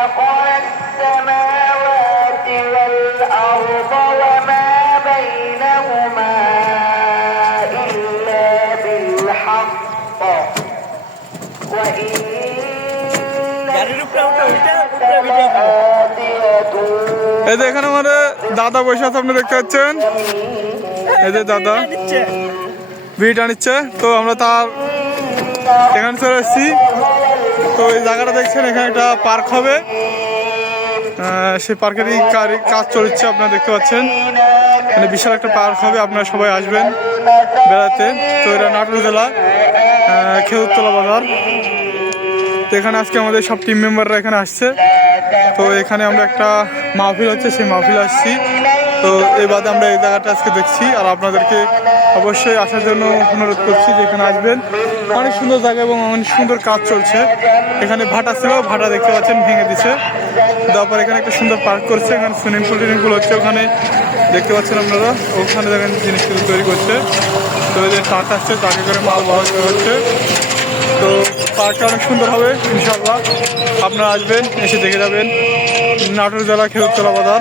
خلق السماوات والأرض وما بينهما إلا بالحق وإن এই যে এখানে আমাদের দাদা বসে আছে, আপনি দেখতে পাচ্ছেন। এই যে দাদা ভিড় নিচ্ছে, তো আমরা তার এখানে চলে এসেছি। তো এই জায়গাটা দেখছেন, এখানে একটা পার্ক হবে, সেই পার্কেরই কাজ চলছে, আপনারা দেখতে পাচ্ছেন। মানে বিশাল একটা পার্ক হবে, আপনারা সবাই আসবেন বেড়াতে। তো এটা নাটোর জেলা খেজুরতলা বাজার। তো এখানে আজকে আমাদের সব টিম মেম্বাররা এখানে আসছে। তো এখানে আমরা একটা মাহফিল হচ্ছে, সেই মাহফিল আসছি। তো এই বাদে আমরা এই জায়গাটা আজকে দেখছি, আর আপনাদেরকে অবশ্যই আসার জন্য অনুরোধ করছি যে এখানে আসবেন। অনেক সুন্দর জায়গা এবং অনেক সুন্দর কাজ চলছে। এখানে ভাটা ছিল, ভাটা দেখতে পাচ্ছেন ভেঙে দিছে। তারপর এখানে একটা সুন্দর পার্ক করছে, এখানে সুইমিং পুল হচ্ছে, ওখানে দেখতে পাচ্ছেন আপনারা। ওখানে দেখেন জিনিসগুলো তৈরি করছে। তো এই যে ট্রাক আসছে, ট্রাকে করে মাল বহন করা হচ্ছে। তো পার্কটা অনেক সুন্দর হবে ইনশাআল্লাহ, আপনারা আসবেন, এসে দেখে যাবেন। নাটোর জেলা খেজুরতলা বাজার।